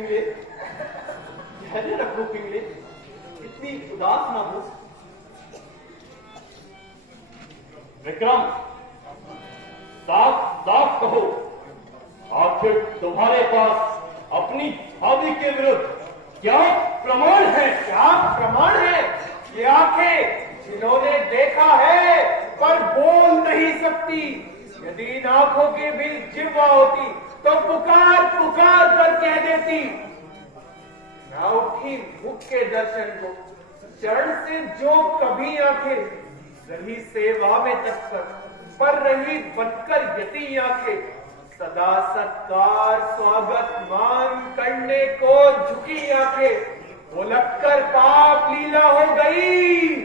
पिंगले, धैर्य रखो पिंगले, इतनी उदास ना हो। विक्रम, साफ साफ कहो, आखिर तुम्हारे पास अपनी भाभी के विरुद्ध क्या प्रमाण है? क्या प्रमाण है? ये आंखें जिन्होंने देखा है पर बोल नहीं सकती। यदि इन आंखों के भी जिह्वा होती तो पुकार पुकार कर कह देती। ना उठी मुख के दर्शन को, चरण से जो कभी आंखें रही सेवा में तत्पर, पर रही बनकर यति आंखें सदा सत्कार स्वागत मान करने को झुकी आंखें, उलट कर पाप लीला हो गई।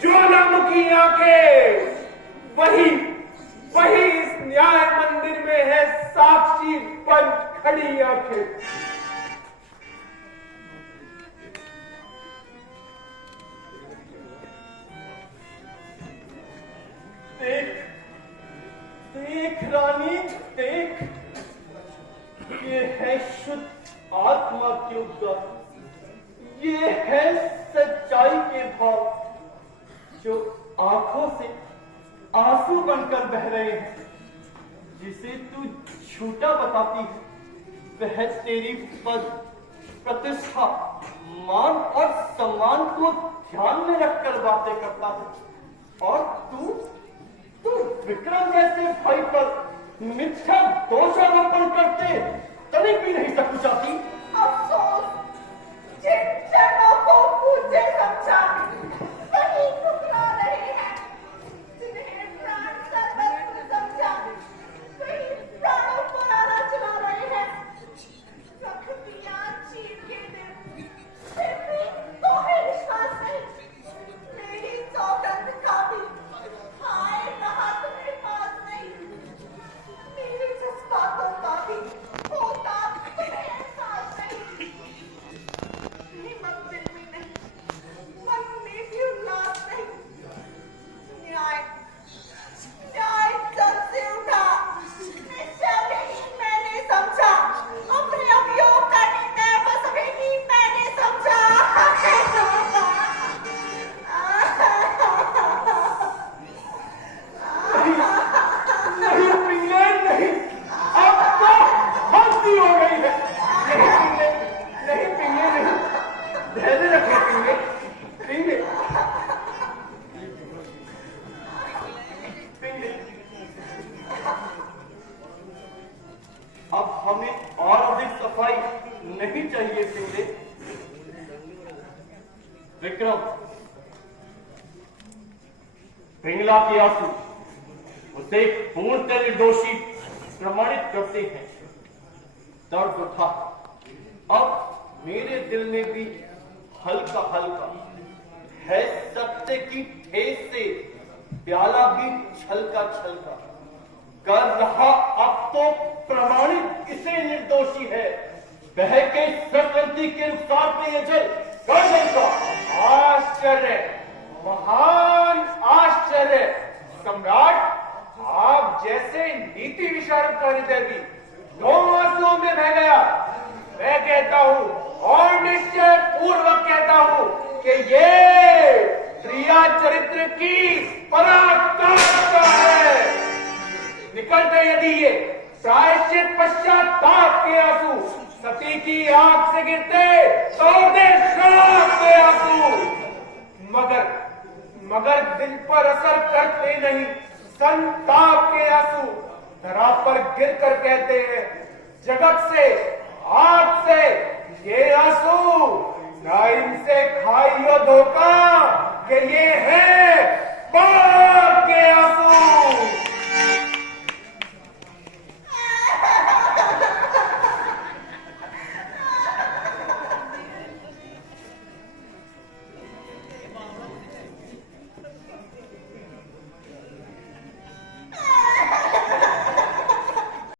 ज्वालामुखी आंखें वही वही इस न्याय मंदिर में है साक्षी बन खड़ी आंखें। देख देख रानी देख, ये है शुद्ध आत्मा के उद्गार, ये है सच्चाई के भाव जो आंखों से आंसू बनकर बह रहे हैं। जिसे तू झूठा बताती है वह तेरी पद प्रतिष्ठा मान और सम्मान को ध्यान में रखकर बातें करता है, और तू विक्रम जैसे भाई पर मिथ्या दोषारोपण करते तनिक भी नहीं सकुचाती। अफसोस, जिन जनों को मुझे समझा वही ठुकरा रहे हैं, जिन्हें प्राण सर्वस्व समझा वही प्राणों को नारा चला रहे हैं। रख दिया चीर के दिल, फिर भी तुम्हें विश्वास नहीं। मेरी सौगंध खा दी, हाय कहा तुम्हें पास नहीं। मेरे जज्बातों का भी होता तुम्हें एहसास नहीं। हिम्मत दिल में नहीं, मन में भी उल्लास नहीं। न्याय न्याय जल से उठा, निश्चय ही मैंने समझा। अपने अभियोग का निर्णय बस ही मैंने समझा। नहीं पिंगले नहीं, अब तो हंसी हो गई है। नहीं पिंगले नहीं, धैर्य रखो पिंगले पिंगले पिंगले। अब हमें और अधिक सफाई नहीं चाहिए पिंगले। विक्रम, पिंगला के आंसू उसे पूर्णतः निर्दोषी प्रमाणित करते हैं। दर्द उठा, अब मेरे दिल में भी हल्का हल्का है सत्य की ठेस से प्याला भी छलका छलका कर रहा। अब तो प्रमाणित इसे निर्दोषी है, बह के सरकंती के नुकसान पे ये जल गर्दन का। आश्चर्य, महान आश्चर्य। सम्राट, आप जैसे नीति विशारद का हृदय भी दो आंसुओं में बह गया। मैं कहता हूं और निश्चय पूर्वक कहता हूं कि ये प्रिया चरित्र की पराकाष्ठा है। निकलते यदि ये प्रायश्चित पश्चाताप के आंसू सती की आंख से गिरते तो दे श्राप के आंसू, मगर दिल पर असर करते नहीं। संताप के आंसू धरा पर गिरकर कहते हैं जगत से आप से ये आंसू ना इनसे खाइयो धोखा कि ये है